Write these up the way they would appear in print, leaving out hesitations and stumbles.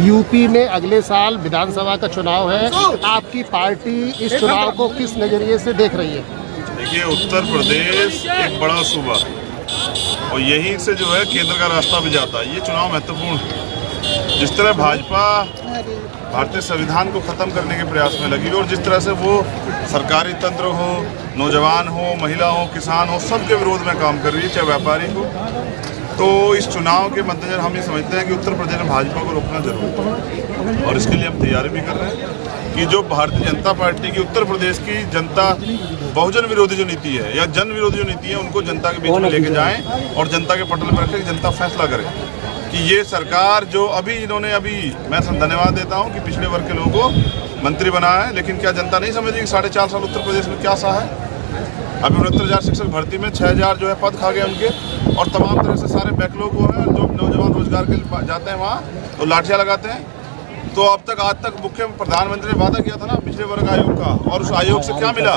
UP में अगले साल विधानसभा का चुनाव है, आपकी पार्टी इस चुनाव को किस नजरिए से देख रही है? देखिए, उत्तर प्रदेश एक बड़ा सूबा है और यहीं से जो है केंद्र का रास्ता भी जाता है। ये चुनाव महत्वपूर्ण है। जिस तरह भाजपा भारतीय संविधान को खत्म करने के प्रयास में लगी और जिस तरह से वो सरकारी तंत्र हो, नौजवान हो, महिला हो, किसान हो, सबके विरोध में काम कर रही है, चाहे व्यापारी हो, तो इस चुनाव के मद्देनजर हम ये समझते हैं कि उत्तर प्रदेश में भाजपा को रोकना जरूरी है और इसके लिए हम तैयारी भी कर रहे हैं कि जो भारतीय जनता पार्टी की उत्तर प्रदेश की जनता बहुजन विरोधी जो नीति है या जन विरोधी जो नीति है उनको जनता के बीच में लेके जाएं और जनता के पटल पर रखें कि जनता फैसला करे कि ये सरकार जो मैं धन्यवाद देता हूँ कि पिछड़े वर्ग के लोगों को मंत्री बनाया है, लेकिन क्या जनता नहीं समझ रही कि 4.5 साल उत्तर प्रदेश में क्या सहा है? अभी 69,000 शिक्षक भर्ती में 6,000 जो है पद खा गए उनके और तमाम तरह से सारे बैकलॉग हुए हैं। जो नौजवान रोजगार के लिए जाते हैं वहाँ तो लाठियाँ लगाते हैं। तो अब तक आज तक मुख्य प्रधानमंत्री ने वादा किया था ना पिछड़े वर्ग आयोग का, और उस आयोग से क्या मिला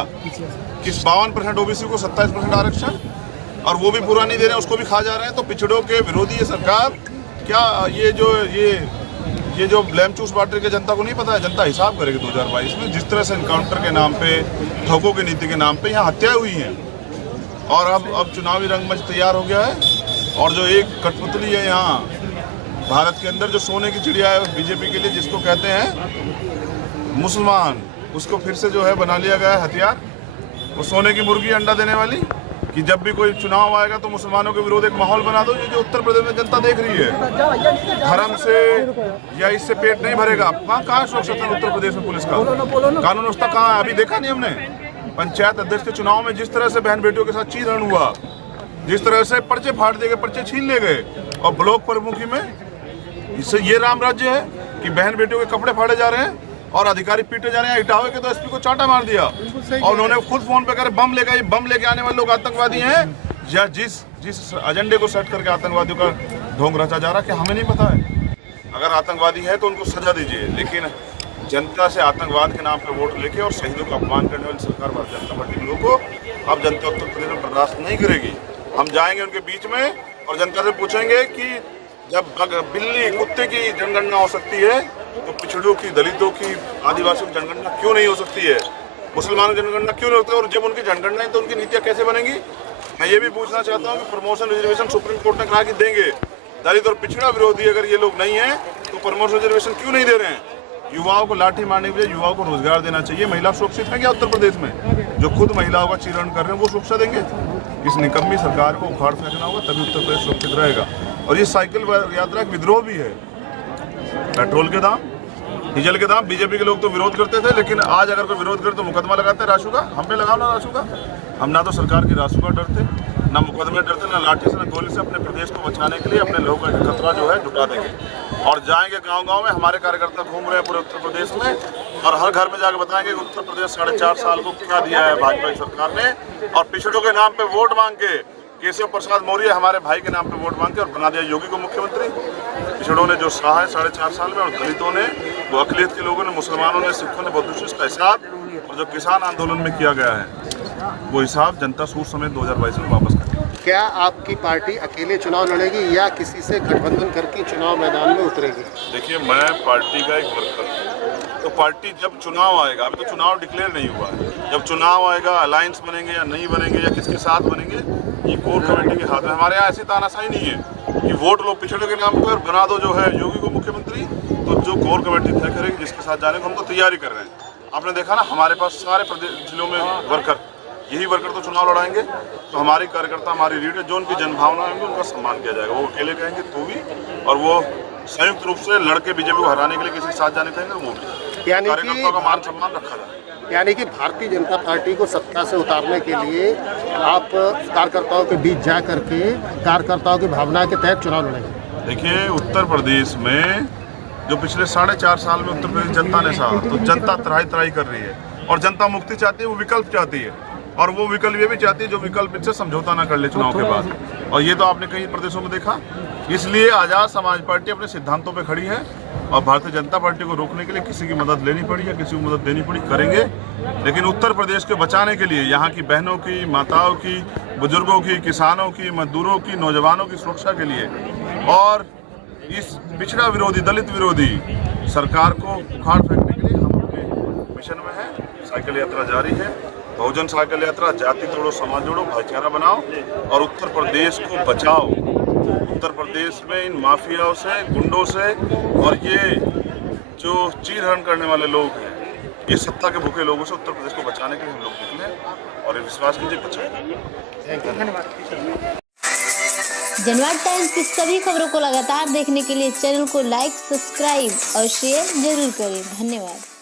कि 52% ओबीसी को 27% आरक्षण, और वो भी पूरा नहीं दे रहे हैं, उसको भी खा जा रहे हैं। तो पिछड़ों के विरोधी ये सरकार क्या ये जो ब्लेम चूस बांट के जनता को नहीं पता है? जनता हिसाब करेगी 2022 में। जिस तरह से इनकाउंटर के नाम पे, ठोकों की नीति के नाम पे यहाँ हत्याएं हुई हैं और अब चुनावी रंगमंच तैयार हो गया है। और जो एक कठपुतली है यहाँ भारत के अंदर, जो सोने की चिड़िया है बीजेपी के लिए, जिसको कहते हैं मुसलमान, उसको फिर से जो है बना लिया गया है हथियार। वो सोने की मुर्गी अंडा देने वाली कि जब भी कोई चुनाव आएगा तो मुसलमानों के विरोध एक माहौल बना दो। ये जो उत्तर प्रदेश में जनता देख रही है, धर्म से या इससे पेट नहीं भरेगा। कहाँ सुरक्षा उत्तर प्रदेश में पुलिस का कानून व्यवस्था कहाँ है? अभी देखा नहीं हमने पंचायत अध्यक्ष के चुनाव में जिस तरह से बहन बेटियों के साथ चीरहरण हुआ, जिस तरह से पर्चे फाड़ दिए गए, पर्चे छीन ले गए, और ब्लॉक प्रमुखी में इससे ये राम राज्य है कि बहन बेटियों के कपड़े फाड़े जा रहे हैं और अधिकारी पीटे जा रहे हैं। इटावे के तो एसपी को चांटा मार दिया और उन्होंने खुद फोन पे करे बम लेके आने वाले लोग आतंकवादी हैं, या जिस एजेंडे को सेट करके आतंकवादियों का ढोंग रचा जा रहा है कि हमें नहीं पता है। अगर आतंकवादी है तो उनको सजा दीजिए, लेकिन जनता से आतंकवाद के नाम पे वोट लेके और शहीदों का अपमान करने वाली सरकार भारतीय जनता पार्टी के लोगों को अब जनता उत्तर प्रदेश में बर्दाश्त नहीं करेगी। हम जाएंगे उनके बीच में और जनता से पूछेंगे कि जब बिल्ली कुत्ते की जनगणना हो सकती है तो पिछड़ों की, दलितों की, आदिवासियों की जनगणना क्यों नहीं हो सकती है? मुसलमानों की जनगणना क्यों नहीं होती है? और जब उनकी जनगणना है तो उनकी नीतियाँ कैसे बनेंगी? मैं ये भी पूछना चाहता हूँ कि प्रमोशन रिजर्वेशन सुप्रीम कोर्ट ने कहा कि देंगे। दलित और पिछड़ा विरोधी अगर ये लोग नहीं है तो प्रमोशन रिजर्वेशन क्यों नहीं दे रहे हैं? युवाओं को लाठी मारने के लिए युवाओं को रोजगार देना चाहिए। महिला सुरक्षित है क्या उत्तर प्रदेश में? जो खुद महिलाओं का चीरण कर रहे हैं वो सुरक्षा देंगे? इस निकम्मी सरकार को उखाड़ फेंकना होगा, तभी उत्तर प्रदेश सुरक्षित रहेगा। और ये साइकिल यात्रा एक विद्रोह भी है। पेट्रोल के दाम, डीजल के दाम, बीजेपी के लोग तो विरोध करते थे, लेकिन आज अगर कोई विरोध करे तो मुकदमा लगाते हैं राशु का। हम पे लगाओ ना राशु का। हम ना तो सरकार की राशु का डरते, ना मुकदमे डरते, ना लाठी से, ना गोली से। अपने प्रदेश को बचाने के लिए अपने लोगों का खतरा जो है जुटा देंगे और जाएंगे गांव-गांव में। हमारे कार्यकर्ता घूम रहे हैं पूरे उत्तर प्रदेश में और हर घर में जाकर बताएंगे कि उत्तर प्रदेश 4.5 साल को क्या दिया है भाजपा की सरकार ने। और पिछड़ों के नाम पे वोट मांग के केशव प्रसाद मौर्य हमारे भाई के नाम पे वोट मांग के और बना दिया योगी को मुख्यमंत्री। पिछड़ों ने जो सहा है 4.5 साल में, और दलितों ने, वो अकलियत के लोगों ने, मुसलमानों ने, सिखों ने, बौद्धिस्ट का हिसाब, और जो किसान आंदोलन में किया गया है वो हिसाब जनता सूद समेत 2022 में वापस करेगी। क्या आपकी पार्टी अकेले चुनाव लड़ेगी या किसी से गठबंधन करके चुनाव मैदान में उतरेगी? देखिए, मैं पार्टी का एक वर्कर हूँ, तो पार्टी जब चुनाव आएगा, अभी तो चुनाव डिक्लेयर नहीं हुआ है, जब चुनाव आएगा अलायंस बनेंगे या नहीं बनेंगे या किसके साथ बनेंगे, ये कोर कमेटी के हाथ में। हमारे यहाँ ऐसी तानाशाही नहीं है कि वोट लो पिछड़े के नाम पर, बना दो जो है योगी को मुख्यमंत्री। तो जो कोर कमेटी तय करेगी जिसके साथ जाने को, हम तो तैयारी कर रहे हैं। आपने देखा ना, हमारे पास सारे प्रदेश जिलों में वर्कर, यही वर्कर तो चुनाव लड़ाएंगे। तो हमारी कार्यकर्ता, हमारी लीडर, जो उनकी जनभावना होंगी उनका सम्मान किया जाएगा। वो अकेले कहेंगे तो भी, और वो संयुक्त रूप से लड़के बीजेपी को हराने के लिए किसी के साथ जाने कहेंगे वो भी। यानी कार्यकर्ताओं का मान सम्मान रखा जाए। यानी कि भारतीय जनता पार्टी को सत्ता से उतारने के लिए आप कार्यकर्ताओं के बीच जा करके कार्यकर्ताओं की भावना के तहत चुनाव लड़ेंगे। देखिए, उत्तर प्रदेश में जो पिछले 4.5 साल में उत्तर प्रदेश जनता ने सहा, तो जनता त्राही कर रही है और जनता मुक्ति चाहती है, वो विकल्प चाहती है। और वो विकल्प ये भी चाहती है जो विकल्प इनसे समझौता ना कर ले चुनाव के बाद। और ये तो आपने कई प्रदेशों में देखा। इसलिए आज़ाद समाज पार्टी अपने सिद्धांतों पे खड़ी है और भारतीय जनता पार्टी को रोकने के लिए किसी की मदद लेनी पड़ी या किसी को मदद देनी पड़ी, करेंगे। लेकिन उत्तर प्रदेश को बचाने के लिए, यहाँ की बहनों की, माताओं की, बुजुर्गों की, किसानों की, मजदूरों की, नौजवानों की सुरक्षा के लिए और इस पिछड़ा विरोधी, दलित विरोधी सरकार को उखाड़ फेंकने के लिए हम अपने मिशन में हैं। साइकिल यात्रा जारी है। बहुजन साइकिल यात्रा, जाति तोड़ो समाज जोड़ो, भाईचारा बनाओ और उत्तर प्रदेश को बचाओ। उत्तर प्रदेश में इन माफियाओं से, गुंडों से और ये जो चीरहरण करने वाले लोग हैं, ये सत्ता के भूखे लोगों से उत्तर प्रदेश को बचाने के लिए हम लोग निकले और ये विश्वास कीजिए बचाएंगे। धन्यवाद। जनवाद टाइम्स की सभी खबरों को लगातार देखने के लिए चैनल को लाइक, सब्सक्राइब और शेयर जरूर करें। धन्यवाद।